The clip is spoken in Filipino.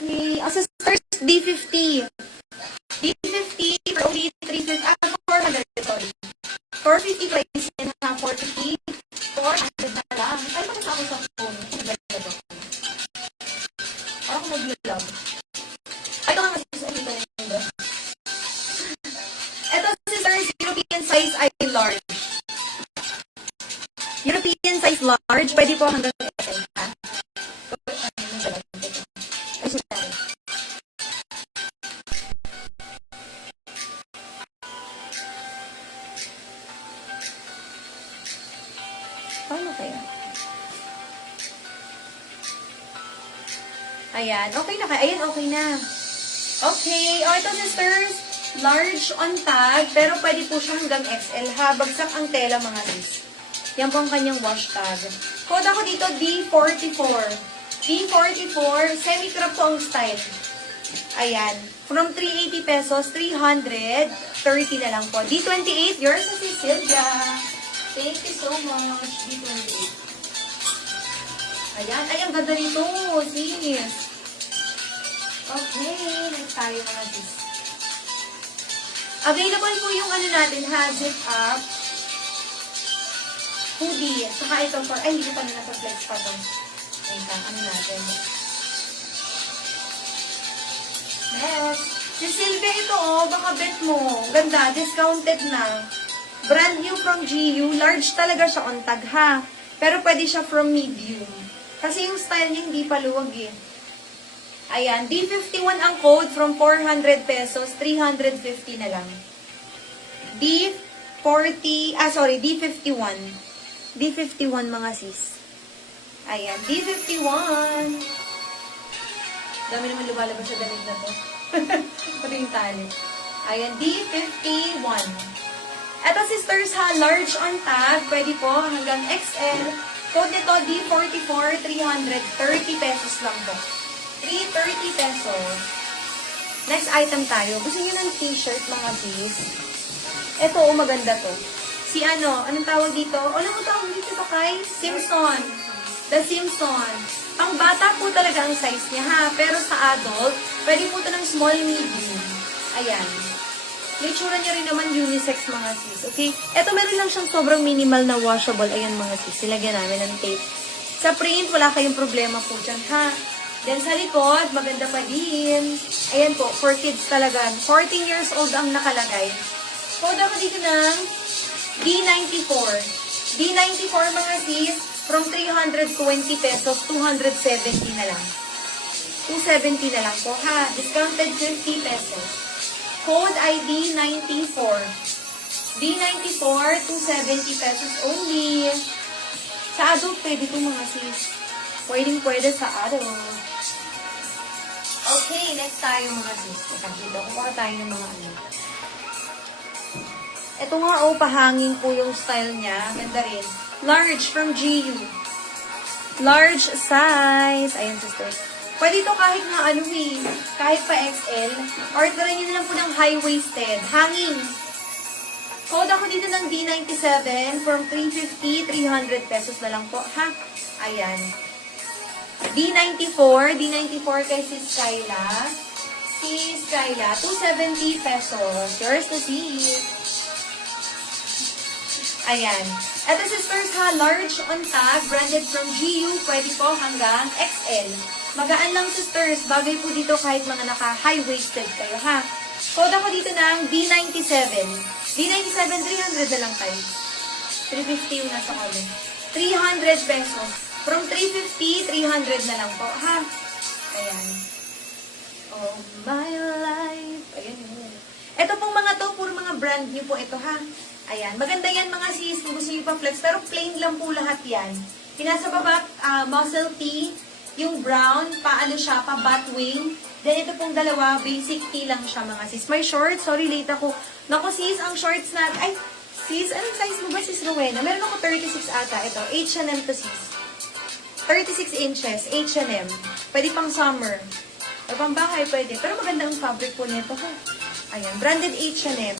Okay. Sisters, D50. D50 for only 350. 400, sorry. 450 guys. Yan na, 450. 400 na lang. Ay, bakit ako sa phone? Parang kung nag-vlog. Ay, ito nga sis. Ay, ito na yun. Ito, sisters, European size ay large. European size large. Pwede po hanggang XL, ha? Paano kaya? Ayan, okay na kaya? Ayan, okay na. Okay, o ito sisters, large on tag, pero pwede po siya hanggang XL ha. Bagsak ang tela mga sis. Yan po ang kanyang wash tag. Code ako dito, D44. D44, semi-crop po ang style. Ayan, from 380 pesos, 330 na lang po. D28, yours na si Sylvia. Thank you so much, D28. Ayan. Ay, ang ganda nito, sis. Okay, next tayo mga sis. Available po yung ano natin, ha, zip up. Hoodie. Saka ito for, ay, hindi ko pa na nasa flex pa to. Wait lang, ano natin. Next. Si Sylvia ito, oh, baka bet mo. Ganda, discounted na. Brand new from GU. Large talaga siya on tag, ha. Pero pwede siya from medium. Kasi yung style niya hindi paluwag, eh. Ayan. D51 ang code from 400 pesos. 350 na lang. D51. D51 mga sis. Ayan. D51. Dami naman lumalabas sa damit na to. Pati yung tali. Ayan. D51. Eto sisters ha, large on tag, pwede po hanggang XL. Code nito D44, 330 pesos lang po. 330 pesos. Next item tayo. Gusto niyo ng t-shirt mga sis? Ito, maganda to. Si anong tawag dito? Ano mo tawag dito to kay? Simpson. The Simpson. Pang bata po talaga ang size niya ha, pero sa adult, pwede po ito ng small medium. Ayan. May tsura niya rin naman unisex mga sis. Okay? Ito meron lang siyang sobrang minimal na washable. Ayan mga sis. Silagyan namin ng tape. Sa print, wala kayong problema po dyan ha. Then sa likod, maganda pa din. Ayan po, for kids talaga. 14 years old ang nakalagay. Code ako dito ng D94. D94 mga sis, from 320 pesos, 270 na lang. 270 na lang po ha. Discounted 50 pesos. Code ID 94. D94, 270 pesos only. Sa adult, pwede ito mga sis. Pwede sa adult. Okay, next tayo mga sis. Dito, kukuha tayo ng mga ano. Ito nga, pahangin po yung style niya. Ganda rin. Large from GU. Large size. Ayan, sisters. Pwede ito kahit na kahit pa XL. Orderin nyo lang po ng high-waisted. Hanging. Code ako dito ng D97 from 350, 300 pesos na lang po. Ha? Ayan. D94 kay si Skyla. Si Skyla, 270 pesos. Yours to see. Ayan. Ito sisters ha, large on tag, branded from GU, pwede po hanggang XL. Magaan lang sisters, bagay po dito kahit mga naka-high-waisted kayo ha. Code ako dito ng D97. D97, 300 na lang tayo. 350 yung nasa kami. 300 pesos. From 350, 300 na lang po ha. Ayan. Oh my life. Ayan yun. Ito pong mga to, puro mga brand new po ito ha. Ayan. Maganda yan mga sis kung gusto nyo pa flex. Pero plain lang po lahat yan. Pinasa baba, muscle tee. Yung brown, paano siya, pa batwing. Then ito pong dalawa, basic tee lang siya mga sis. May shorts, sorry late ako. Naku sis, ang shorts na, ay, sis, anong size mo ba sis Rowena? Meron ako 36 ata. Ito, H&M to sis. 36 inches, H&M. Pwede pang summer. O pang bahay, pwede. Pero maganda ang fabric po nito. Ayan, branded H&M.